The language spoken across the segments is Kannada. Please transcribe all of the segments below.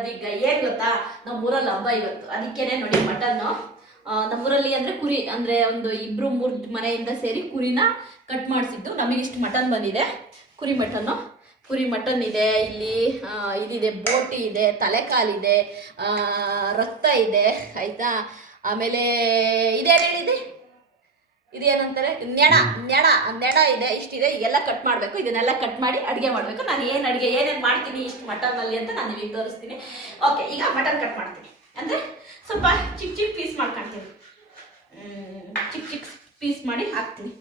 ಕಡೆಯಿಂದ ಬಿಗ್ ಏನ್ ಗೊತ್ತಾ? ನಮ್ಮೂರಲ್ಲಿ ಹಬ್ಬ ಇವತ್ತು. ಅದಕ್ಕೇನೆ ನೋಡಿ ಮಟನ್ನು. ನಮ್ಮೂರಲ್ಲಿ ಅಂದ್ರೆ ಕುರಿ, ಅಂದ್ರೆ ಒಂದು ಇಬ್ರು ಮೂರ್ ಮನೆಯಿಂದ ಸೇರಿ ಕುರಿನ ಕಟ್ ಮಾಡಿಸಿದ್ದು. ನಮಗೆ ಇಷ್ಟು ಮಟನ್ ಬಂದಿದೆ. ಕುರಿ ಮಟನ್ನು. ಕುರಿ ಮಟನ್ ಇದೆ, ಇಲ್ಲಿ ಇದಿದೆ, ಬೋಟಿ ಇದೆ, ತಲೆಕಾಲಿದೆ ರಕ್ತ ಇದೆ, ಆಯ್ತಾ? ಆಮೇಲೆ ಇದೇನು ಹೇಳಿದೆ ಇದೇನಂತಾರೆ ನೆಣ ನೆಣ ನೆಣ ಇದೆ, ಇಷ್ಟಿದೆ ಎಲ್ಲ ಕಟ್ ಮಾಡಬೇಕು, ಇದನ್ನೆಲ್ಲ ಕಟ್ ಮಾಡಿ ಅಡುಗೆ ಮಾಡಬೇಕು. ನಾನು ಏನು ಅಡುಗೆ, ಏನೇನು ಮಾಡ್ತೀನಿ ಇಷ್ಟು ಮಟನಲ್ಲಿ ಅಂತ ನಾನು ನಿಮಗೆ ತೋರಿಸ್ತೀನಿ. ಓಕೆ ಈಗ ಮಟನ್ ಕಟ್ ಮಾಡ್ತೀನಿ. ಅಂದರೆ ಸ್ವಲ್ಪ ಚಿಕ್ಕ ಚಿಕ್ಕ ಪೀಸ್ ಮಾಡ್ಕೊಳ್ತೀನಿ ಚಿಕ್ಕ ಚಿಕ್ಕ ಪೀಸ್ ಮಾಡಿ ಹಾಕ್ತೀನಿ.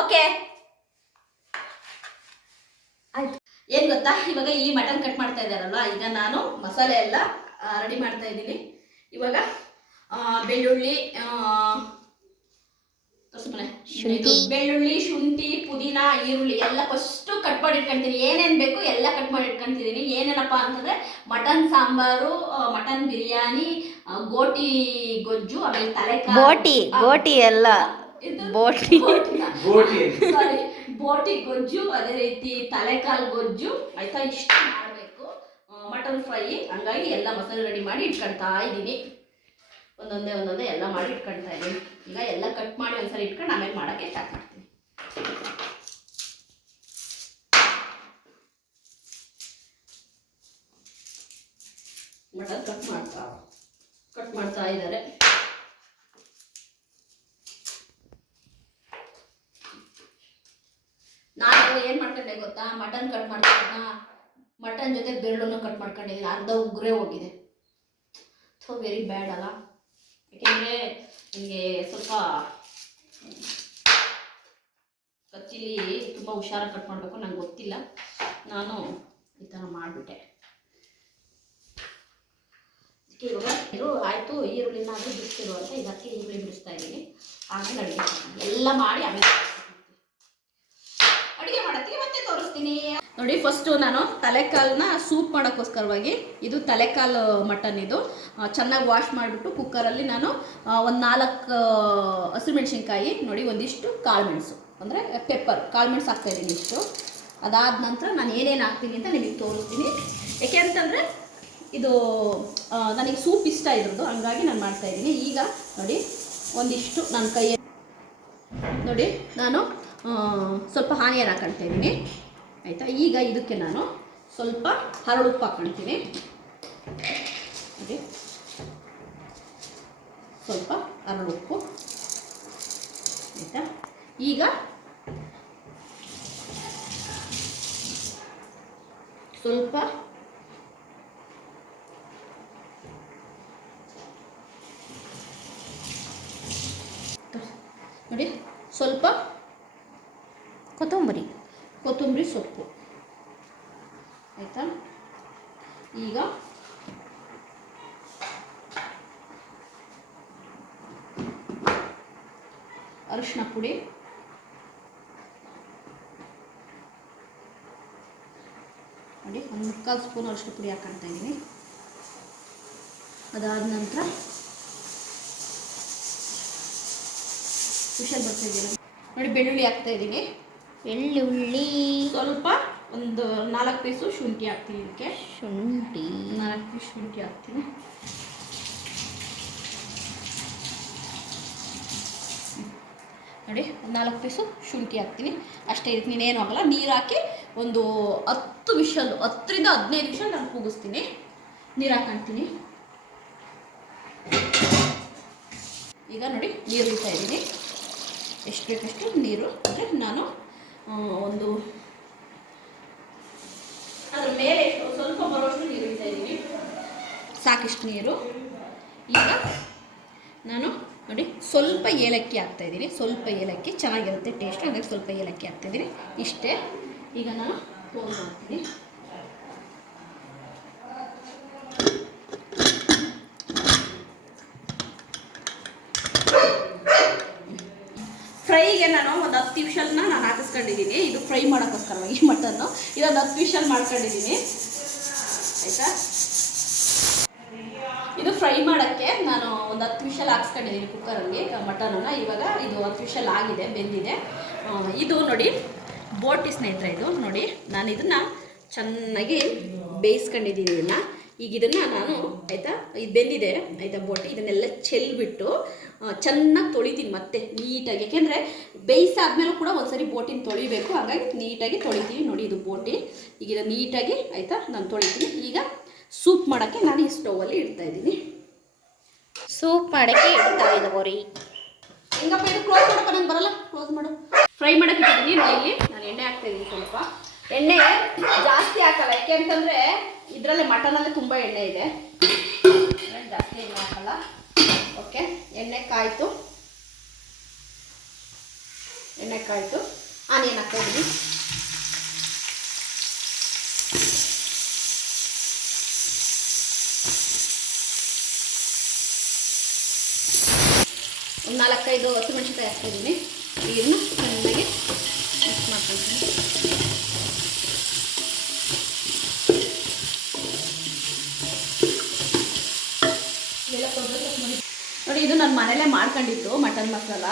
ಓಕೆ ಆಯ್ತು. ಏನು ಗೊತ್ತಾ? ಇವಾಗ ಇಲ್ಲಿ ಮಟನ್ ಕಟ್ ಮಾಡ್ತಾ ಇದ್ದಾರಲ್ಲ ಈಗ ನಾನು ಮಸಾಲೆ ಎಲ್ಲ ರೆಡಿ ಮಾಡ್ತಾ ಇದ್ದೀನಿ. ಇವಾಗ ಬೆಳ್ಳುಳ್ಳಿ. ಶುಂಠಿ. ಬೆಳ್ಳುಳ್ಳಿ ಶುಂಠಿ ಪುದೀನ ಈರುಳ್ಳಿ ಎಲ್ಲ ಫಸ್ಟ್ ಕಟ್ ಮಾಡಿ ಇಟ್ಕೊಂತೀನಿ ಏನೇನು ಬೇಕು ಎಲ್ಲ ಕಟ್ ಮಾಡಿ ಇಟ್ಕೊಂತಿದ್ದೀನಿ ಏನೇನಪ್ಪ ಅಂತಂದ್ರೆ ಮಟನ್ ಸಾಂಬಾರು ಮಟನ್ ಬಿರಿಯಾನಿ ಗೋಟಿ ಗೊಜ್ಜು ಆಮೇಲೆ ತಲೆ ಬೋಟಿ ಗೋಟಿ ಎಲ್ಲ. ಬೋಟಿ. ಗೋಟಿ. ಸಾರಿ ಬೋಟಿ ಗೊಜ್ಜು ಅದೇ ರೀತಿ ತಲೆಕಾಲು ಗೊಜ್ಜು. ಆಯ್ತಾ? ಇಷ್ಟು ಮಾಡಬೇಕು. Mutton fry. ಹಂಗಾಗಿ ಎಲ್ಲ ಮಸಾಲೆ ರೆಡಿ ಮಾಡಿ ಇಟ್ಕೊಳ್ತಾ ಇದ್ದೀನಿ. ಒಂದೊಂದೇ ಒಂದೊಂದೇ ಎಲ್ಲ ಮಾಡಿ ಇಟ್ಕೊಳ್ತಾ ಇದ್ದೀನಿ. ಈಗ ಎಲ್ಲ ಕಟ್ ಮಾಡಿ ಒಂದ್ಸಲ ಇಟ್ಕೊಂಡು ಆಮೇಲೆ ಮಾಡೋಕ್ಕೆ ಸ್ಟಾರ್ಟ್ ಮಾಡ್ತೀನಿ. ಮಟನ್ ಕಟ್ ಮಾಡ್ತಾ ಕಟ್ ಮಾಡ್ತಾ ಇದ್ದಾರೆ. ನಾನು ಏನು ಮಾಡ್ಕೊಂಡೆ ಗೊತ್ತಾ? ಮಟನ್ ಕಟ್ ಮಾಡ್ತಾ ಮಟನ್ ಜೊತೆ ಬೆರಳನ್ನು ಕಟ್ ಮಾಡ್ಕೊಂಡಿದ್ದೀನಿ. ಅರ್ಧ ಉಗುರೇ ಹೋಗಿದೆ. ಸೊ ವೆರಿ ಬ್ಯಾಡ್ ಅಲ್ಲ? ಯಾಕೆಂದರೆ ನಿಮಗೆ ಸ್ವಲ್ಪ ಕಚ್ಚಿಲಿ ತುಂಬ ಹುಷಾರಾಗಿ ಕಟ್ ಮಾಡಬೇಕು, ನಂಗೆ ಗೊತ್ತಿಲ್ಲ. ನಾನು ಈ ಥರ ಮಾಡಿಬಿಟ್ಟೆ. ಇವಾಗ ಆಯಿತು, ಈರುಳ್ಳಿನಾದರೂ ಬಿಡಿಸ್ತಿರು ಅಂತ ಇದಕ್ಕೆ ಈರುಳ್ಳಿ ಬಿಡಿಸ್ತಾ ಇದ್ದೀನಿ. ಆಮೇಲೆ ಅಡುಗೆ ಎಲ್ಲ ಮಾಡಿ ಆಮೇಲೆ ಅಡುಗೆ ಮಾಡತ್ತೀನಿ ತೋರಿಸ್ತೀನಿ ನೋಡಿ ಫಸ್ಟು ನಾನು ತಲೆಕಾಲನ್ನ ಸೂಪ್ ಮಾಡೋಕ್ಕೋಸ್ಕರವಾಗಿ ಇದು ತಲೆಕಾಲು ಮಟನ್ ಇದು. ಚೆನ್ನಾಗಿ ವಾಶ್ ಮಾಡಿಬಿಟ್ಟು ಕುಕ್ಕರಲ್ಲಿ ನಾನು ಒಂದು ನಾಲ್ಕು ಹಸಿಮೆಣ್ಸಿನ್ಕಾಯಿ ನೋಡಿ, ಒಂದಿಷ್ಟು ಕಾಳು ಮೆಣಸು. ಅಂದರೆ ಪೆಪ್ಪರ್ ಕಾಳು ಮೆಣಸು ಹಾಕ್ತಾಯಿದ್ದೀನಿ ಇಷ್ಟು. ಅದಾದ ನಂತರ ನಾನು ಏನೇನು ಹಾಕ್ತೀನಿ ಅಂತ ನಿಮಗೆ ತೋರಿಸ್ತೀನಿ. ಯಾಕೆ ಅಂತಂದರೆ ಇದು ನನಗೆ ಸೂಪ್ ಇಷ್ಟ ಇರೋದು, ಹಂಗಾಗಿ ನಾನು ಮಾಡ್ತಾ ಇದ್ದೀನಿ. ಈಗ ನೋಡಿ, ಒಂದಿಷ್ಟು ನನ್ನ ಕೈಯಲ್ಲಿ. ನೋಡಿ, ನಾನು ಸ್ವಲ್ಪ ಹಾನಿಯರ್ ಹಾಕೊಳ್ತಾ ಇದ್ದೀನಿ. ಆಯಿತಾ? ಈಗ ಇದಕ್ಕೆ ನಾನು ಸ್ವಲ್ಪ ಹರಳುಪ್ಪು ಹಾಕೊಳ್ತೀನಿ ಸ್ವಲ್ಪ ಸ್ವಲ್ಪ ಹರಳುಪ್ಪು ಆಯಿತಾ? ಈಗ ಸ್ವಲ್ಪ ನೋಡಿ ಸ್ವಲ್ಪ ಕೊತ್ತಂಬರಿ ಕೊತ್ತಂಬರಿ ಸೊಪ್ಪು ಆಯಿತಾ ಈಗ ಅರಿಶಿನ ಪುಡಿ ನೋಡಿ ಒಂದು ಮುಕ್ಕಾಲು ಸ್ಪೂನ್ ಅರಿಶಿನ ಪುಡಿ ಹಾಕೊಳ್ತಾ ಇದ್ದೀನಿ ಅದಾದ ನಂತರ ವಿಷಲ್ ಬರ್ತಾ ನೋಡಿ ಬೆಳ್ಳುಳ್ಳಿ ಹಾಕ್ತಾ ಇದ್ದೀನಿ ಬೆಳ್ಳುಳ್ಳಿ. ಸ್ವಲ್ಪ ಒಂದು ನಾಲ್ಕು ಪೀಸು ಶುಂಠಿ ಹಾಕ್ತೀನಿ ಇದಕ್ಕೆ. ಶುಂಠಿ. ನಾಲ್ಕು ಪೀಸ್ ಶುಂಠಿ ಹಾಕ್ತೀನಿ. ನೋಡಿ ನಾಲ್ಕು ಪೀಸು ಶುಂಠಿ ಹಾಕ್ತೀನಿ. ಅಷ್ಟೇ ಇದಕ್ಕೆ ನೀನೇನು ಆಗಲ್ಲ ನೀರು ಹಾಕಿ ಒಂದು ಹತ್ತು ವಿಷಲ್ ಹತ್ತರಿಂದ ಹದಿನೈದು ನಿಮಿಷ ನಾನು ಕೂಗಿಸ್ತೀನಿ. ನೀರು ಹಾಕೊಂತೀನಿ. ಈಗ ನೋಡಿ, ನೀರು ಇಡ್ತಾ ಇದ್ದೀನಿ. ಎಷ್ಟು ಬೇಕಷ್ಟು ನೀರು ಅಂದರೆ ನಾನು ಒಂದು ಅದ್ರ ಮೇಲೆ ಸ್ವಲ್ಪ ಬರೋಷ್ಟು ನೀರು ಇಡ್ತಾ ಇದ್ದೀನಿ. ಸಾಕಿಷ್ಟು ನೀರು. ಈಗ ನಾನು, ನೋಡಿ, ಸ್ವಲ್ಪ ಏಲಕ್ಕಿ ಹಾಕ್ತಾಯಿದ್ದೀನಿ ಸ್ವಲ್ಪ ಏಲಕ್ಕಿ ಚೆನ್ನಾಗಿರುತ್ತೆ ಟೇಸ್ಟ್ ಹಾಗಾಗಿ ಸ್ವಲ್ಪ ಏಲಕ್ಕಿ ಹಾಕ್ತಾಯಿದ್ದೀನಿ ಇಷ್ಟೇ. ಈಗ ನಾನು ಕ್ಲೋಸ್ ಮಾಡ್ತೀನಿ. ಫ್ರೈಗೆ ನಾನು ಒಂದು ಹತ್ತು ವಿಷಲ್ನ ನಾನು ಹಾಕಿಸ್ಕೊಂಡಿದ್ದೀನಿ. ಇದು ಫ್ರೈ ಮಾಡೋಕ್ಕೋಸ್ಕರವಾಗಿ ಮಟನ್ನು ಇದೊಂದು ಹತ್ತು ವಿಷಲ್ ಮಾಡ್ಕೊಂಡಿದ್ದೀನಿ. ಆಯಿತಾ? ಇದು ಫ್ರೈ ಮಾಡೋಕ್ಕೆ ನಾನು ಒಂದು ಹತ್ತು ವಿಷಲ್ ಹಾಕ್ಸ್ಕೊಂಡಿದ್ದೀನಿ ಕುಕ್ಕರಲ್ಲಿ ಮಟನನ್ನು ಇವಾಗ ಇದು ಹತ್ತು ವಿಷಲ್ ಆಗಿದೆ, ಬೆಂದಿದೆ. ಇದು ನೋಡಿ ಬೋಟಿ ಸ್ನೇಹಿತರ ಇದು ನೋಡಿ ನಾನು ಇದನ್ನು ಚೆನ್ನಾಗಿ ಬೇಯಿಸ್ಕೊಂಡಿದ್ದೀನಿ ಇದನ್ನು. ಈಗ ಇದನ್ನು ನಾನು ಆಯಿತಾ ಇದು ಬೆಂದಿದೆ ಆಯಿತಾ ಬೋಟಿ. ಇದನ್ನೆಲ್ಲ ಚೆಲ್ಬಿಟ್ಟು ಚೆನ್ನಾಗಿ ತೊಳಿತೀನಿ ಮತ್ತೆ ನೀಟಾಗಿ. ಯಾಕೆಂದರೆ ಬೇಯಿಸಾದ್ಮೇಲೂ ಕೂಡ ಒಂದ್ಸರಿ ಬೋಟಿನ ತೊಳಿಬೇಕು. ಹಾಗಾಗಿ ನೀಟಾಗಿ ತೊಳಿತೀವಿ ನೋಡಿ ಇದು ಬೋಟಿ. ಈಗ ಇದನ್ನು ನೀಟಾಗಿ ಆಯಿತಾ ನಾನು ತೊಳಿತೀನಿ. ಈಗ ಸೂಪ್ ಮಾಡೋಕ್ಕೆ ನಾನು ಈ ಸ್ಟೌವಲ್ಲಿ ಇಡ್ತಾ ಇದ್ದೀನಿ. ಸೂಪ್ ಮಾಡೋಕ್ಕೆ ಇಡ್ತಾ ಇದ್ದವ್ರಿ ಹೆಂಗಪ್ಪ ಇದು? ಕ್ಲೋಸ್ ಮಾಡಪ್ಪ ನಂಗೆ ಬರಲ್ಲ. ಕ್ಲೋಸ್ ಮಾಡು. ಫ್ರೈ ಮಾಡೋಕ್ಕೆ ಇಟ್ಟಿದ್ದೀನಿ ಇಲ್ಲಿ. ನಾನು ಎಣ್ಣೆ ಹಾಕ್ತಾ ಇದ್ದೀನಿ ಸ್ವಲ್ಪ. ಎಣ್ಣೆ ಜಾಸ್ತಿ ಹಾಕಲ್ಲ, ಯಾಕೆ ಅಂತಂದರೆ ಇದರಲ್ಲೇ ಮಟನಲ್ಲಿ ತುಂಬ ಎಣ್ಣೆ ಇದೆ. ಜಾಸ್ತಿ ಎಣ್ಣೆ ಹಾಕಲ್ಲ. ಓಕೆ ಎಣ್ಣೆ ಕಾಯ್ತು. ಎಣ್ಣೆ ಕಾಯ್ತು. ಆನಿಯನ್ ಹಾಕ್ತಾ ಇದ್ದೀನಿ ನಾಲ್ಕೈದು ಹಸಿಮೆಣಸಿನ್ಕಾಯಿ ಹಾಕ್ತಾ ಇದ್ದೀನಿ ಇದನ್ನು ಚೆನ್ನಾಗಿ ನೋಡಿ, ಇದು ನಾನು ಮನೇಲೇ ಮಾಡ್ಕೊಂಡಿದ್ದು ಮಟನ್ ಮಸಾಲ,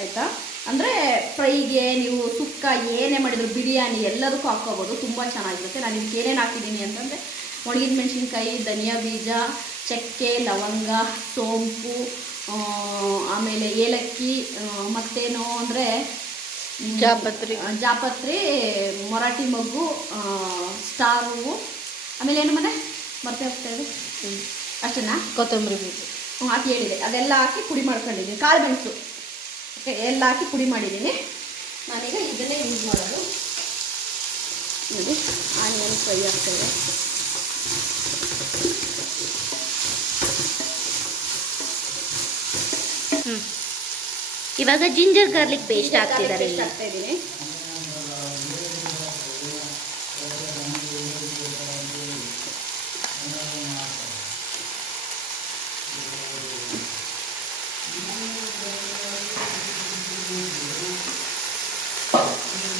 ಆಯಿತಾ? ಅಂದರೆ ಫ್ರೈಗೆ ನೀವು ಸುಕ್ಕ ಏನೇ ಮಾಡಿದ್ರು, ಬಿರಿಯಾನಿ ಎಲ್ಲದಕ್ಕೂ ಹಾಕ್ಕೋಬೋದು, ತುಂಬ ಚೆನ್ನಾಗಿರುತ್ತೆ. ನಾನು ಇದಕ್ಕೆ ಏನೇನು ಹಾಕಿದ್ದೀನಿ ಅಂತಂದರೆ, ಒಣಗಿದ ಮೆಣಸಿನ್ಕಾಯಿ, ಧನಿಯಾ ಬೀಜ, ಚಕ್ಕೆ, ಲವಂಗ, ಸೋಂಪು ಆಮೇಲೆ ಏಲಕ್ಕಿ ಮತ್ತೇನು ಅಂದರೆ ಜಾಪತ್ರೆ. ಜಾಪತ್ರಿ ಮೊರಾಠಿ ಮಗು ಸ್ಟಾರ್. ಹೂವು ಆಮೇಲೆ ಏನು ಮನೆ? ಮತ್ತೆ ಹೋಗ್ತಾ ಇದೆ ಅಷ್ಟೇನಾ? ಕೊತ್ತಂಬರಿ ಬೀಜ. ಹ್ಞೂ ಹಾಕಿ ಹೇಳಿದೆ. ಅದೆಲ್ಲ ಹಾಕಿ ಪುಡಿ ಮಾಡ್ಕೊಂಡಿದ್ದೀನಿ. ಕಾಳು ಮೆಣಸು. ಓಕೆ ಎಲ್ಲ ಹಾಕಿ ಪುಡಿ ಮಾಡಿದ್ದೀನಿ. ನಾನೀಗ ಇದನ್ನೇ ಯೂಸ್ ಮಾಡೋದು. ನೋಡಿ ಆನಿಯನ್ ಫ್ರೈ ಆಗ್ತಾಯಿದೆ ಇವಾಗ ಜಿಂಜರ್ ಗಾರ್ಲಿಕ್ ಪೇಸ್ಟ್ ಹಾಕ್ತಿದ್ದಾರೆ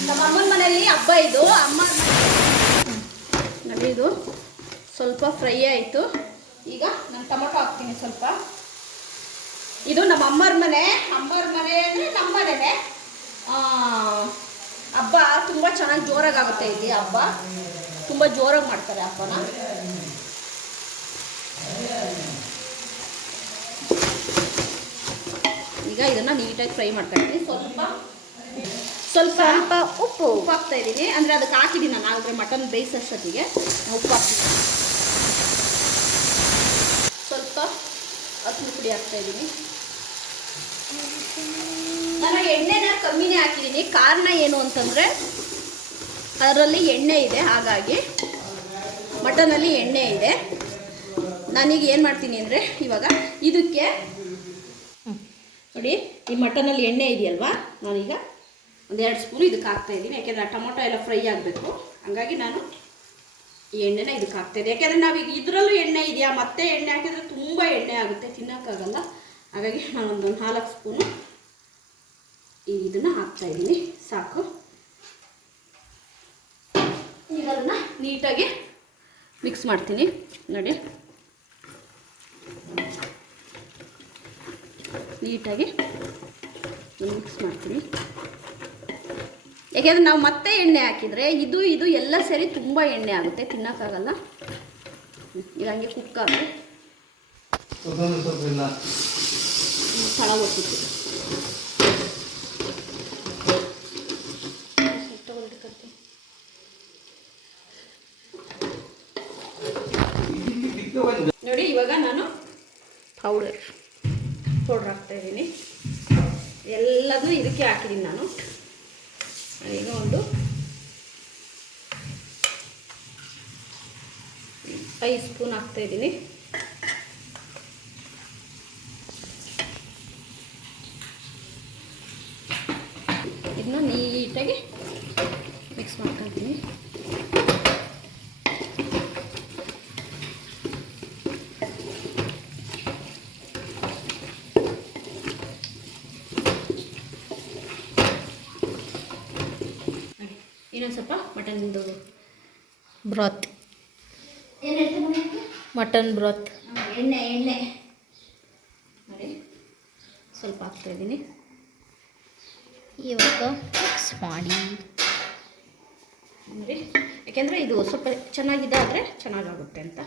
ನಮ್ಮ ಅಮ್ಮನ ಮನೆಯಲ್ಲಿ ಹಬ್ಬ ಇದು. ಅಮ್ಮ ಸ್ವಲ್ಪ ಫ್ರೈ ಆಯಿತು. ಈಗ ನಾನು ಟೊಮೊಟೊ ಹಾಕ್ತೀನಿ ಸ್ವಲ್ಪ. ಇದು ನಮ್ಮ ಅಮ್ಮರ ಮನೆ. ಅಮ್ಮರ ಮನೆ ಅಂದರೆ ನಮ್ಮ ಮನೆನೇ. ಹಬ್ಬ ತುಂಬ ಚೆನ್ನಾಗಿ ಜೋರಾಗಿ ಆಗುತ್ತೆ ಇಲ್ಲಿ ಹಬ್ಬ. ತುಂಬ ಜೋರಾಗಿ ಮಾಡ್ತಾರೆ ಹಬ್ಬನ. ಈಗ ಇದನ್ನು ನೀಟಾಗಿ ಫ್ರೈ ಮಾಡ್ತಾ ಇದ್ದೀನಿ ಸ್ವಲ್ಪ ಸ್ವಲ್ಪ ಸ್ವಲ್ಪ ಉಪ್ಪು. ಉಪ್ಪು ಹಾಕ್ತಾ ಇದ್ದೀನಿ. ಅಂದರೆ ಅದಕ್ಕೆ ಹಾಕಿದ್ದೀನಿ ನಾನು. ಆದರೆ ಮಟನ್ ಬೇಯಿಸೋಷ್ಟೊತ್ತಿಗೆ ಉಪ್ಪು ಹಾಕ್ತೀನಿ. ಸ್ವಲ್ಪ ಅರಿಶಿನ ಪುಡಿ ಹಾಕ್ತಾ ಇದ್ದೀನಿ. ನಾನು ಎಣ್ಣೆನ ಕಮ್ಮಿನೇ ಹಾಕಿದ್ದೀನಿ. ಕಾರಣ ಏನು ಅಂತಂದರೆ, ಅದರಲ್ಲಿ ಎಣ್ಣೆ ಇದೆ, ಹಾಗಾಗಿ ಮಟನಲ್ಲಿ ಎಣ್ಣೆ ಇದೆ. ನಾನೀಗ ಏನು ಮಾಡ್ತೀನಿ ಅಂದರೆ, ಇವಾಗ ಇದಕ್ಕೆ ನೋಡಿ, ಈ ಮಟನಲ್ಲಿ ಎಣ್ಣೆ ಇದೆಯಲ್ವಾ? ನಾನೀಗ ಒಂದೆರಡು ಸ್ಪೂನ್ ಇದಕ್ಕೆ ಹಾಕ್ತಾ ಇದ್ದೀನಿ. ಯಾಕೆಂದರೆ ಟೊಮೊಟೊ ಎಲ್ಲ ಫ್ರೈ ಆಗಬೇಕು. ಹಂಗಾಗಿ ನಾನು ಈ ಎಣ್ಣೆನ ಇದಕ್ಕೆ ಹಾಕ್ತಾ ಇದ್ದೆ ಯಾಕೆಂದರೆ ನಾವೀಗ ಇದರಲ್ಲೂ ಎಣ್ಣೆ ಇದೆಯಾ? ಮತ್ತೆ ಎಣ್ಣೆ ಹಾಕಿದರೆ ತುಂಬ ಎಣ್ಣೆ ಆಗುತ್ತೆ. ತಿನ್ನೋಕ್ಕಾಗಲ್ಲ. ಹಾಗಾಗಿ ನಾನು ಒಂದು ನಾಲ್ಕು ಸ್ಪೂನು ಈ ಇದನ್ನು ಹಾಕ್ತಾ ಇದ್ದೀನಿ. ಸಾಕು. ಇದನ್ನು ನೀಟಾಗಿ ಮಿಕ್ಸ್ ಮಾಡ್ತೀನಿ. ನೋಡಿ. ನೀಟಾಗಿ ಮಿಕ್ಸ್ ಮಾಡ್ತೀನಿ. ಯಾಕೆಂದರೆ ನಾವು ಮತ್ತೆ ಎಣ್ಣೆ ಹಾಕಿದರೆ ಇದು ಇದು ಎಲ್ಲ ಸೇರಿ ತುಂಬ ಎಣ್ಣೆ ಆಗುತ್ತೆ. ತಿನ್ನೋಕ್ಕಾಗಲ್ಲ. ಇದಂಗೆ ಹಂಗೆ ಕುಕ್ ತಳ ಒತ್ತಿತ್ತು ನೋಡಿ, ಇವಾಗ ನಾನು ಪೌಡರ್ ಪೌಡ್ರ್ ಹಾಕ್ತಾ ಇದ್ದೀನಿ. ಎಲ್ಲದೂ ಇದಕ್ಕೆ ಹಾಕಿದ್ದೀನಿ ನಾನು. ಈಗ ಒಂದು ಐದು ಸ್ಪೂನ್ ಹಾಕ್ತಾ ಇದ್ದೀನಿ. ಇದನ್ನ ನೀಟಾಗಿ ಮಿಕ್ಸ್ ಮಾಡ್ಕೊಳ್ತೀನಿ. ಇನ್ನೊಂದು ಸ್ವಲ್ಪ ಮಟನ್ದು ಬ್ರಾತ್ ಮಟನ್ ಬ್ರಾತ್ ಎಣ್ಣೆ ಎಣ್ಣೆ. ನೋಡಿ ಸ್ವಲ್ಪ ಹಾಕ್ತಾ ಇದ್ದೀನಿ. ಇವಾಗ ಮಿಕ್ಸ್ ಮಾಡಿ. ನೋಡಿ, ಯಾಕೆಂದರೆ ಇದು ಸ್ವಲ್ಪ ಚೆನ್ನಾಗಿದೆ ಆದರೆ ಚೆನ್ನಾಗಾಗುತ್ತೆ ಅಂತ.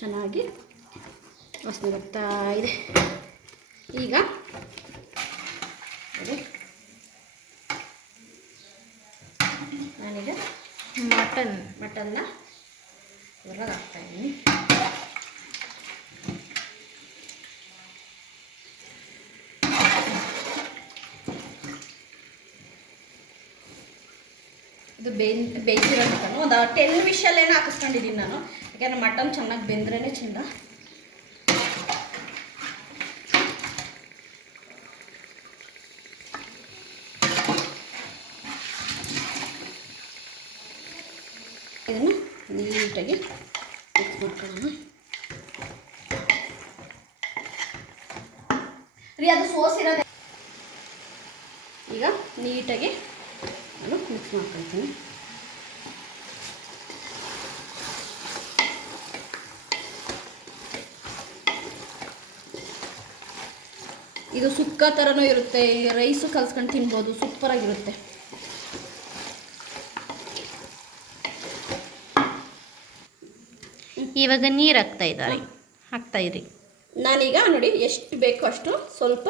ಚೆನ್ನಾಗಿ ವಾಸನೆ ಬರ್ತಾ ಇದೆ. ಈಗ ನೋಡಿ ನಾನೀಗ ಮಟನ್ ಮಟನ್ನ ಒಳಗೆ ಹಾಕ್ತಾ ಇದ್ದೀನಿ ಇದು ಬೇಯ್ ಬೇಯಿಸಿರೋ ಮಟನ್. ಒಂದು ಟೆನ್ ವಿಷಲ್ಲೇನೋ ಹಾಕಿಸ್ಕೊಂಡಿದ್ದೀನಿ ನಾನು. ಯಾಕೆಂದ್ರೆ ಮಟನ್ ಚೆನ್ನಾಗಿ ಬೆಂದ್ರೇ ಚೆಂದ. ಇದನ್ನು ನೀಟಾಗಿ ಮಿಕ್ಸ್ ಮಾಡ್ಕೊಳ್ಳೋಣ. ರೀ, ಅದು ಸೋಸಿರೋದೆ ಈಗ ನೀಟಾಗಿ ನಾನು ಮಿಕ್ಸ್ ಮಾಡ್ಕೊಳ್ತೀನಿ ಇದು ಸುಕ್ಕ ಥರನೂ ಇರುತ್ತೆ. ರೈಸು ಕಲ್ಸ್ಕೊಂಡು ತಿನ್ಬೋದು. ಸೂಪರಾಗಿರುತ್ತೆ. ಇವಾಗ ನೀರು ಹಾಕ್ತಾ ಇದ್ದಾರೆ. ಹಾಕ್ತಾ ಇರಿ. ನಾನೀಗ ನೋಡಿ ಎಷ್ಟು ಬೇಕೋ ಅಷ್ಟು ಸ್ವಲ್ಪ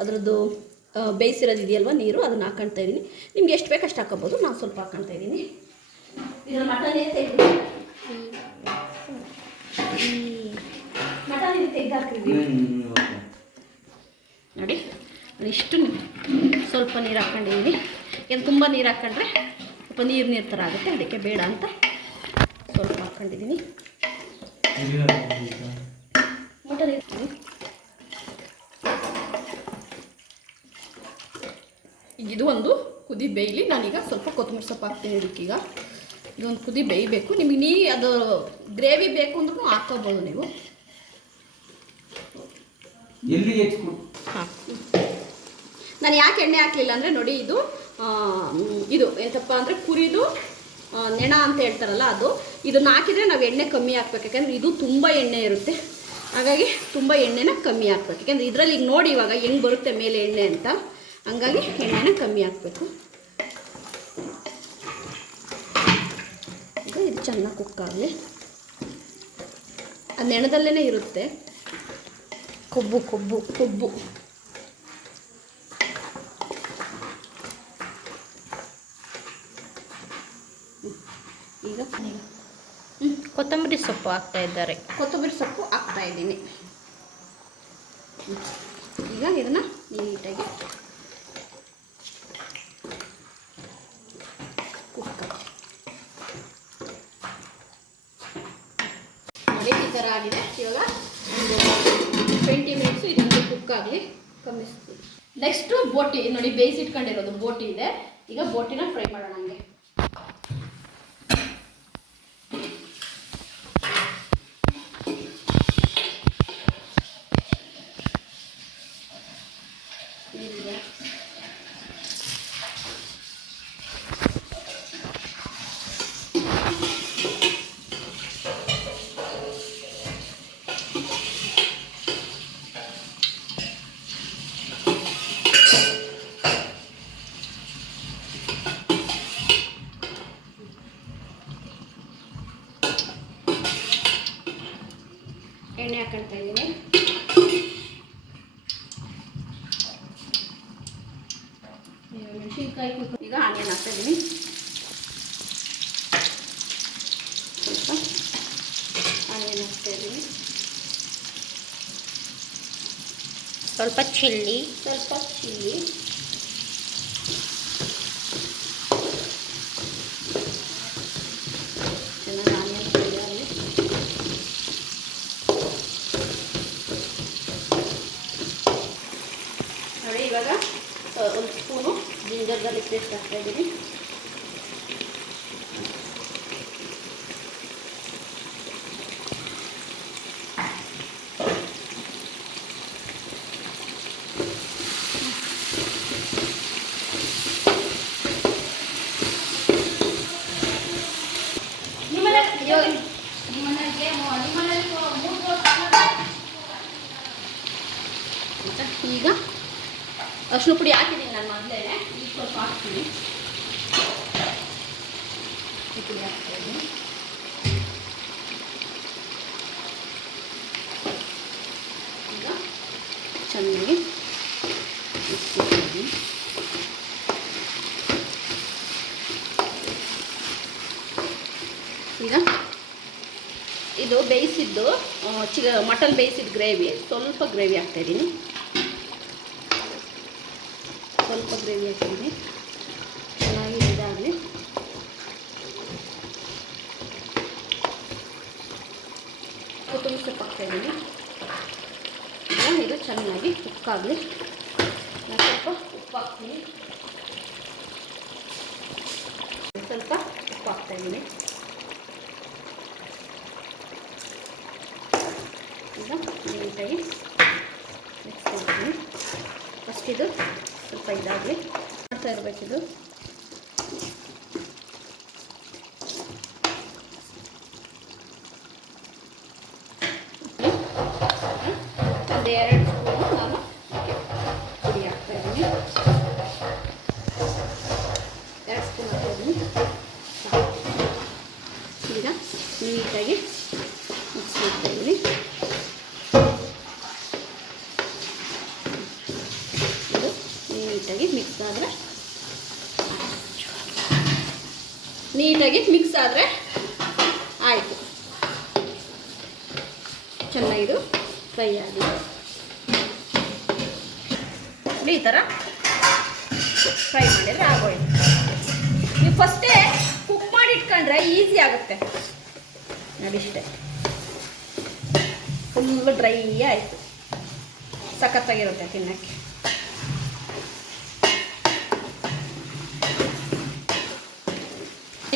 ಅದರದ್ದು ಬೇಯಿಸಿರೋದು ಇದೆಯಲ್ವ ನೀರು? ಅದನ್ನು ಹಾಕೊಳ್ತಾ ಇದ್ದೀನಿ. ನಿಮ್ಗೆ ಎಷ್ಟು ಬೇಕು ಅಷ್ಟು ಹಾಕೋಬೋದು. ನಾನು ಸ್ವಲ್ಪ ಹಾಕೊಳ್ತಾ ಇದ್ದೀನಿ. ಇದರ ಮಟನ್ ತೆಗೆದು? ಮಟನ್ ಇದು ಹಾಕಿದ್ವಿ ನೋಡಿ ಇಷ್ಟು ಸ್ವಲ್ಪ ನೀರು ಹಾಕ್ಕೊಂಡಿದ್ದೀನಿ ಏನು ತುಂಬ ನೀರು ಹಾಕ್ಕೊಂಡ್ರೆ ಸ್ವಲ್ಪ ನೀರು ನೀರು ಥರ ಆಗುತ್ತೆ. ಅದಕ್ಕೆ ಬೇಡ ಅಂತ ಸ್ವಲ್ಪ ಹಾಕ್ಕೊಂಡಿದ್ದೀನಿ ಮಟನ್ ಇರ್ತೀನಿ ಈಗ ಇದು ಒಂದು ಕುದಿ ಬೇಯಲಿ. ನಾನೀಗ ಸ್ವಲ್ಪ ಕೊತ್ತಂಬರಿ ಸೊಪ್ಪು ಹಾಕ್ತೀನಿ ಇದಕ್ಕೀಗ ಇದೊಂದು ಕುದಿ ಬೇಯಬೇಕು. ನಿಮಗೆ ನೀ ಅದು ಗ್ರೇವಿ ಬೇಕು ಅಂದ್ರೂ ಹಾಕೋಬೋದು ನೀವು. ಹಾಂ. ನಾನು ಯಾಕೆ ಎಣ್ಣೆ ಹಾಕಲಿಲ್ಲ ಅಂದರೆ ನೋಡಿ ಇದು ಇದು ಎಂತಪ್ಪ ಅಂದರೆ ಕುರಿದು ನೆಣ ಅಂತ ಹೇಳ್ತಾರಲ್ಲ ಅದು. ಇದನ್ನು ಹಾಕಿದರೆ ನಾವು ಎಣ್ಣೆ ಕಮ್ಮಿ ಹಾಕ್ಬೇಕು. ಯಾಕಂದರೆ ಇದು ತುಂಬ ಎಣ್ಣೆ ಇರುತ್ತೆ. ಹಾಗಾಗಿ ತುಂಬ ಎಣ್ಣೆನ ಕಮ್ಮಿ ಹಾಕ್ಬೇಕು. ಯಾಕೆಂದ್ರೆ ಇದರಲ್ಲಿ ಈಗ ನೋಡಿ ಇವಾಗ ಹೆಂಗೆ ಬರುತ್ತೆ ಮೇಲೆ ಎಣ್ಣೆ ಅಂತ. ಹಂಗಾಗಿ ಎಣ್ಣೆನ ಕಮ್ಮಿ ಹಾಕಬೇಕು. ಈಗ ಇದು ಚೆನ್ನಾಗಿ ಕುಕ್ ಆಗಲಿ. ಅದು ನೆಣದಲ್ಲೇ ಇರುತ್ತೆ. ಕೊಬ್ಬು ಕೊಬ್ಬು ಕೊಬ್ಬು. ಈಗ? ಕೊತ್ತಂಬರಿ ಸೊಪ್ಪು ಹಾಕ್ತಾ ಇದ್ದಾರೆ. ಕೊತ್ತಂಬರಿ ಸೊಪ್ಪು ಹಾಕ್ತಾ ಇದ್ದೀನಿ. ಈಗ ಇದನ್ನು ನೀಟಾಗಿ ಕುಕ್ ನೋಡಿ ಈ ಥರ ಆಗಿದೆ ಇವಾಗ ಒಂದು ಟ್ವೆಂಟಿ ಮಿನಿಟ್ಸು ಇದೊಂದು ಕುಕ್ ಆಗಲಿ ಕಮ್ಮಿಸ್ತೀವಿ ನೆಕ್ಸ್ಟು ಬೋಟಿ ನೋಡಿ ಬೇಯಿಸಿಟ್ಕೊಂಡಿರೋದು ಬೋಟಿ ಇದೆ. ಈಗ ಬೋಟಿನ ಫ್ರೈ ಮಾಡೋಣ ಹಂಗೆ ನೀರಿದೆ. ಎಣ್ಣೆ ಹಾಕೊಳ್ತಾ ಇದ್ದೀನಿ ಮೆಣಸಿನ್ಕಾಯಿ ಕುಯ್ಕೊ- ಈಗ ಆನಿಯನ್ ಹಾಕ್ತಾ ಇದ್ದೀನಿ ಸ್ವಲ್ಪ ಆನಿಯನ್ ಹಾಕ್ತಾ ಇದ್ದೀನಿ ಸ್ವಲ್ಪ ಚಿಲ್ಲಿ ಸ್ವಲ್ಪ ಚಿಲ್ಲಿ ಚೆನ್ನಾಗಿ ಆನಿಯನ್ ಫ್ರೈ ಆಗಲಿ ನೋಡಿ ಇವಾಗ ಆ, ಒಂದು ಸ್ಪೂನು ಜಿಂಜರ್ ಗಾರ್ಲಿಕ್ ಪೇಸ್ಟ್ ಹಾಕ್ತಾ ಇದ್ದೀನಿ ಚೆನ್ನಾಗಿ ಮಿಕ್ಸ್ ಈಗ ಇದು ಬೇಯಿಸಿದ್ದು ಚಿಗ ಮಟನ್ ಬೇಯಿಸಿದ ಗ್ರೇವಿ, ಸ್ವಲ್ಪ ಗ್ರೇವಿ ಹಾಕ್ತಾಯಿದ್ದೀನಿ ಸ್ವಲ್ಪ ಗ್ರೇವಿ ಹಾಕಿದ್ದೀನಿ ಚೆನ್ನಾಗಿ ಇದಾಗಲಿ ಕೊತ್ತಂಬರಿ ಸೊಪ್ಪು ಹಾಕ್ತಾಯಿದ್ದೀನಿ ಈಗ ಇದು ಉಕ್ಕಾಗಲಿ ನಾನು ಸ್ವಲ್ಪ ಉಪ್ಪು ಹಾಕ್ತೀನಿ ಸ್ವಲ್ಪ ಉಪ್ಪು ಹಾಕ್ತಾಯಿದ್ದೀನಿ ಈಗ ನೀಟಾಗಿ ಮಿಕ್ಸ್ ಮಾಡ್ತೀನಿ. ಫಸ್ಟ್ ಇದು ಸ್ವಲ್ಪ ಇದಾಗಲಿ. ಮಾಡ್ತಾ ಇರಬೇಕಿದು ಒಂದು ಎರಡು ಸ್ಪೂನು ನಾನು ಪುಡಿ ಹಾಕ್ತಾ ಇದ್ದೀನಿ ಎರಡು ಸ್ಪೂನ್ ಹಾಕ್ತಾ ಇದ್ದೀನಿ ಈಗ ನೀಟಾಗಿ ಮಿಕ್ಸ್ ಮಾಡ್ತಾ ಇದ್ದೀನಿ ಇದು ನೀಟಾಗಿ ಮಿಕ್ಸ್ ಆದರೆ ನೀಟಾಗಿ ಮಿಕ್ಸ್ ಆದರೆ ಆಯಿತು. ಚೆನ್ನಾಗಿದು ಫ್ರೈ ಆಗಿದೆ. ಈ ಥರ ಫ್ರೈ ಮಾಡಿದರೆ ಆಗೋಯ್ತು. ನೀವು ಫಸ್ಟೇ ಕುಕ್ ಮಾಡಿ ಇಟ್ಕೊಂಡ್ರೆ ಈಸಿ ಆಗುತ್ತೆ. ನಡಿಷ್ಟೆ ಫುಲ್ ಡ್ರೈ ಆಯಿತು. ಸಖತ್ತಾಗಿರುತ್ತೆ ತಿನ್ನೋಕ್ಕೆ.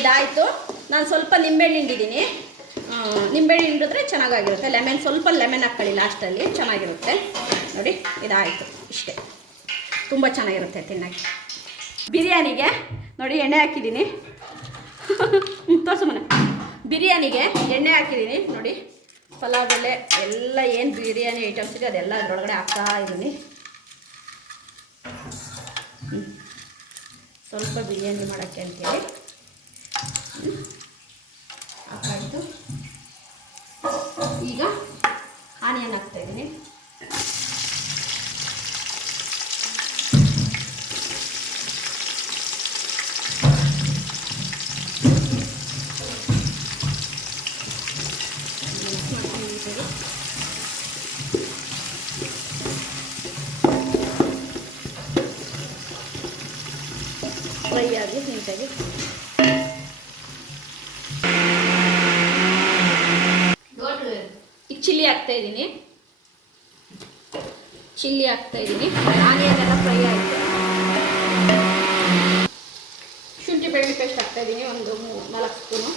ಇದಾಯಿತು ನಾನು ಸ್ವಲ್ಪ ನಿಂಬೆಹಣ್ಣು ಹಿಂಡಿದ್ದೀನಿ ನಿಂಬೆಹಣ್ಣು ಹಿಂಡಿದ್ರೆ ಚೆನ್ನಾಗಾಗಿರುತ್ತೆ. ಲೆಮೆನ್ ಸ್ವಲ್ಪ ಲೆಮನ್ ಹಾಕ್ಕೊಳ್ಳಿ ಲಾಸ್ಟಲ್ಲಿ ಚೆನ್ನಾಗಿರುತ್ತೆ. ನೋಡಿ, ಇದಾಯಿತು. ಇಷ್ಟೇ. ತುಂಬ ಚೆನ್ನಾಗಿರುತ್ತೆ ತಿನ್ನಕ್ಕೆ. ಬಿರಿಯಾನಿಗೆ, ನೋಡಿ, ಎಣ್ಣೆ ಹಾಕಿದ್ದೀನಿ ತೋರಿಸು ಮನೆ. ಬಿರಿಯಾನಿಗೆ ಎಣ್ಣೆ ಹಾಕಿದ್ದೀನಿ ನೋಡಿ, ಪಲಾವ್ ಎಲೆ ಎಲ್ಲ ಏನು ಬಿರಿಯಾನಿ ಐಟಮ್ಸ್ ಇದೆ ಅದೆಲ್ಲ ಅದರೊಳಗಡೆ ಹಾಕ್ತಾ ಇದ್ದೀನಿ. ಸ್ವಲ್ಪ ಬಿರಿಯಾನಿ ಮಾಡೋಕ್ಕೆ ಅಂತೇಳಿ. ಹಾಕಾಯಿತು ಈಗ ಆನಿಯನ್ ಹಾಕ್ತಾಯಿದ್ದೀನಿ ಫ್ರೈ ಆಗಲಿ ನೀಟಾಗಿ ಈಗ ಚಿಲ್ಲಿ ಹಾಕ್ತಾ ಇದ್ದೀನಿ. ಚಿಲ್ಲಿ ಹಾಕ್ತಾ ಇದ್ದೀನಿ. ಆನಿಯನ್ ಎಲ್ಲ ಫ್ರೈ ಆಯಿತು. ಶುಂಠಿ ಬೆಳ್ಳುಳ್ಳಿ ಪೇಸ್ಟ್ ಹಾಕ್ತಾ ಇದ್ದೀನಿ, ಒಂದು ನಾಲ್ಕು ಸ್ಪೂನು.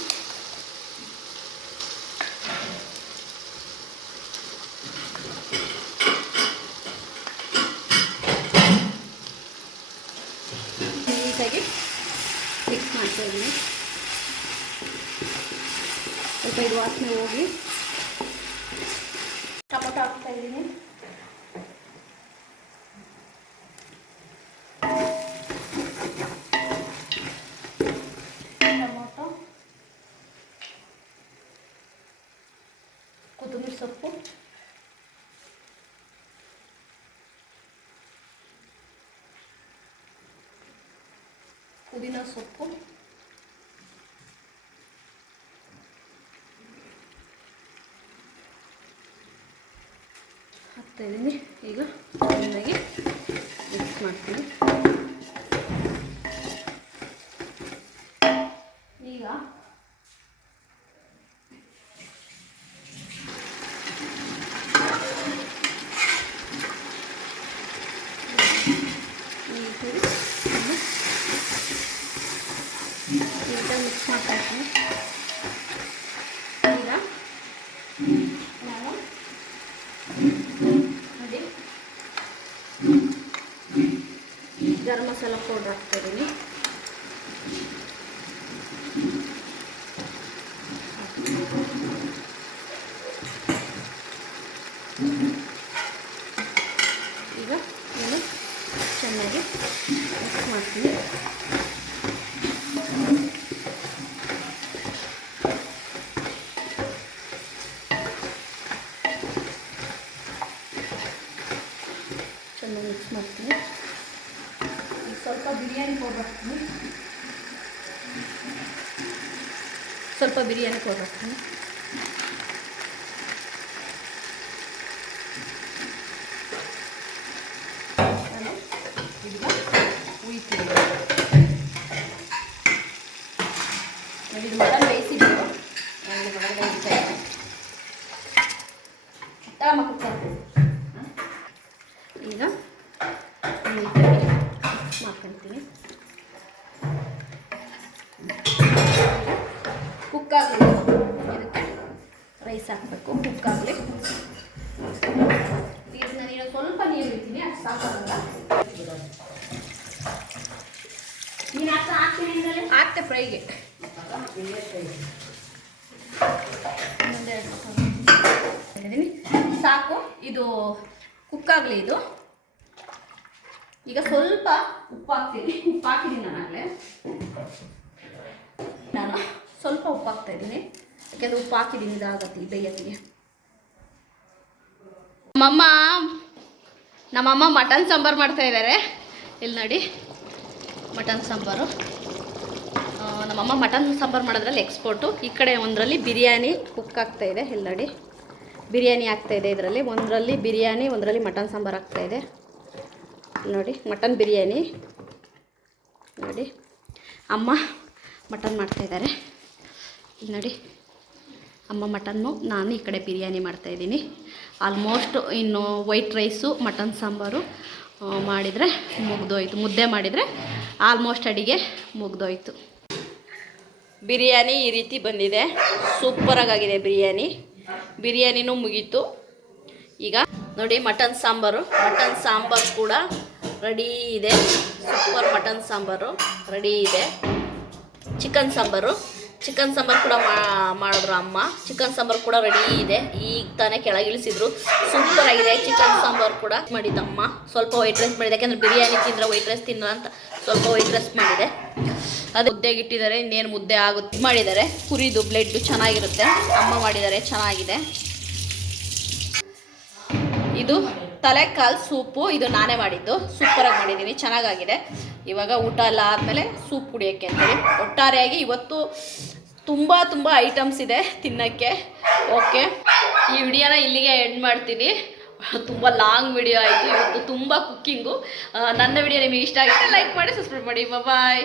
ನೀಟಾಗಿ ಮಿಕ್ಸ್ ಮಾಡ್ತಾ ಇದ್ದೀನಿ. ಸ್ವಲ್ಪ ಇದು ವಾಸನೆ ಹೋಗಿ ಟೊಮೊಟೊ ಹಾಕ್ತಾ ಇದ್ದೀನಿ ಟೊಮೊಟೊ ಕೊತ್ತಂಬರಿ ಸೊಪ್ಪು ಪುದೀನ ಸೊಪ್ಪು. ಹಾಕ್ತಾಯಿದ್ದೀನಿ ಈಗ ಚೆನ್ನಾಗಿ ಮಿಕ್ಸ್ ಮಾಡ್ತೀನಿ ಈಗ ನೀಟಾಗಿ ಇದನ್ನ ನೀಟಾಗಿ ಮಿಕ್ಸ್ ಮಾಡ್ತಾ ಇದ್ದೀನಿ ಈಗ ನಾವು ನೋಡಿ ಗರಂ ಮಸಾಲ ಪೌಡ್ರ್ ಹಾಕ್ತಾಯಿದ್ದೀನಿ ಮಾಡ್ತೀನಿ ಚೆನ್ನಾಗಿ ಮಿಕ್ಸ್ ಮಾಡ್ತೀನಿ. ಈಗ ಸ್ವಲ್ಪ ಬಿರಿಯಾನಿ ಹಾಕ್ತೀನಿ ಸ್ವಲ್ಪ ಬಿರಿಯಾನಿ ಹಾಕ್ತೀನಿ ರೈಸ್ ಹಾಕಬೇಕು ಕುಕ್ಕಾಗಲಿ ನೀರು ಸ್ವಲ್ಪ ನೀರು ಇಡ್ತೀನಿ ಅದು ಸಾಕಾಗಲ್ಲ ನೀನು ಹಾಕ್ತಾ ಹಾಕ್ತೀನಿ ಹಾಕ್ತೆ ಫ್ರೈಗೆ. ಹೇಳಿದ್ದೀನಿ ಸಾಕು ಇದು ಕುಕ್ಕಾಗಲಿ ಇದು. ಈಗ ಸ್ವಲ್ಪ ಉಪ್ಪು ಹಾಕ್ತೀನಿ. ಉಪ್ಪು ಹಾಕಿದ್ದೀನಿ ನಾನು ಆಗಲೇ ನಾನು ಸ್ವಲ್ಪ ಉಪ್ಪು ಹಾಕ್ತಾ ಇದ್ದೀನಿ. ಯಾಕೆಂದರೆ ಉಪ್ಪು ಹಾಕಿದ್ದೀನಿ, ಇದಾಗತ್ತೆ ಬೇಯತ್ತಿಗೆ ನಮ್ಮಮ್ಮ ನಮ್ಮಮ್ಮ ಮಟನ್ ಸಾಂಬಾರು ಮಾಡ್ತಾ ಇದ್ದಾರೆ ಇಲ್ಲಿ ನೋಡಿ, ಮಟನ್ ಸಾಂಬಾರು. ನಮ್ಮಮ್ಮ ಮಟನ್ ಸಾಂಬಾರು ಮಾಡೋದ್ರಲ್ಲಿ ಎಕ್ಸ್ಪೋರ್ಟು. ಈ ಕಡೆ ಒಂದರಲ್ಲಿ ಬಿರಿಯಾನಿ ಕುಕ್ ಆಗ್ತಾ ಇದೆ, ಇಲ್ಲಿ ನೋಡಿ. ಬಿರಿಯಾನಿ ಆಗ್ತಾ ಇದೆ ಇದರಲ್ಲಿ. ಒಂದರಲ್ಲಿ ಬಿರಿಯಾನಿ, ಒಂದರಲ್ಲಿ ಮಟನ್ ಸಾಂಬಾರು ಇದೆ. ನೋಡಿ, ಮಟನ್ ಬಿರಿಯಾನಿ. ನೋಡಿ, ಅಮ್ಮ ಮಟನ್ ಮಾಡ್ತಾಯಿದ್ದಾರೆ ಇಲ್ಲಿ ನೋಡಿ. ಅಮ್ಮ ಮಟನ್ನು ನಾನು ಈ ಕಡೆ ಬಿರಿಯಾನಿ ಮಾಡ್ತಾಯಿದ್ದೀನಿ ಆಲ್ಮೋಸ್ಟ್ ಇನ್ನು ವೈಟ್ ರೈಸು ಮಟನ್ ಸಾಂಬಾರು ಮಾಡಿದರೆ ಮುಗ್ದೋಯ್ತು. ಮುದ್ದೆ ಮಾಡಿದರೆ ಆಲ್ಮೋಸ್ಟ್ ಅಡಿಗೆ ಮುಗ್ದೋಯ್ತು. ಬಿರಿಯಾನಿ ಈ ರೀತಿ ಬಂದಿದೆ. ಸೂಪರಾಗಿದೆ ಬಿರಿಯಾನಿ. ಬಿರಿಯಾನಿನೂ ಮುಗೀತು. ಈಗ ನೋಡಿ ಮಟನ್ ಸಾಂಬಾರು. ಮಟನ್ ಸಾಂಬಾರು ಕೂಡ ರೆಡಿ ಇದೆ. ಸೂಪರ್ ಮಟನ್ ಸಾಂಬಾರು ರೆಡಿ ಇದೆ. ಚಿಕನ್ ಸಾಂಬಾರು. ಚಿಕನ್ ಸಾಂಬಾರು ಕೂಡ ಮಾಡಿದ್ರು ಅಮ್ಮ. ಚಿಕನ್ ಸಾಂಬಾರು ಕೂಡ ರೆಡಿ ಇದೆ. ಈಗ ತಾನೇ ಕೆಳಗೆ ಇಳಿಸಿದ್ರು. ಸೂಪರ್ ಆಗಿದೆ. ಚಿಕನ್ ಸಾಂಬಾರು ಕೂಡ ಮಾಡಿದ್ದಮ್ಮ. ಸ್ವಲ್ಪ ವೈಟ್ ರೈಸ್ ಮಾಡಿದೆ. ಯಾಕಂದ್ರೆ ಬಿರಿಯಾನಿ ತಿಂದ್ರೆ ವೈಟ್ ರೈಸ್ ತಿನ್ನೋ ಅಂತ ಸ್ವಲ್ಪ ವೈಟ್ ರೈಸ್ ಮಾಡಿದೆ. ಅದು ಮುದ್ದೆಗೆ ಇಟ್ಟಿದ್ದಾರೆ. ಇನ್ನೇನು ಮುದ್ದೆ ಆಗುತ್ತೆ ಮಾಡಿದ್ದಾರೆ. ಕುರಿದು ಬ್ಲೆಡ್ಡು ಚೆನ್ನಾಗಿರುತ್ತೆ. ಅಮ್ಮ ಮಾಡಿದ್ದಾರೆ. ಚೆನ್ನಾಗಿದೆ. ಇದು ತಲೆಕಾಲು ಸೂಪು, ಇದು ನಾನೇ ಮಾಡಿದ್ದು. ಸೂಪರಾಗಿ ಮಾಡಿದ್ದೀನಿ ಚೆನ್ನಾಗಾಗಿದೆ. ಇವಾಗ ಊಟ ಎಲ್ಲ ಆದಮೇಲೆ ಸೂಪ್ ಕುಡಿಯೋಕ್ಕೆ ಅಂತೇಳಿ ಒಟ್ಟಾರೆಯಾಗಿ ಇವತ್ತು ತುಂಬ ತುಂಬ ಐಟಮ್ಸ್ ಇದೆ ತಿನ್ನೋಕ್ಕೆ. ಓಕೆ. ಈ ವಿಡಿಯೋನ ಇಲ್ಲಿಗೆ ಎಂಡ್ ಮಾಡ್ತೀನಿ. ತುಂಬ ಲಾಂಗ್ ವಿಡಿಯೋ ಆಯಿತು. ಇವತ್ತು ತುಂಬ ಕುಕ್ಕಿಂಗು. ನನ್ನ ವಿಡಿಯೋ ನಿಮಗೆ ಇಷ್ಟ ಆಗಿದೆ ಲೈಕ್ ಮಾಡಿ, ಸಬ್ಸ್ಕ್ರೈಬ್ ಮಾಡಿ. ಬಾಯ್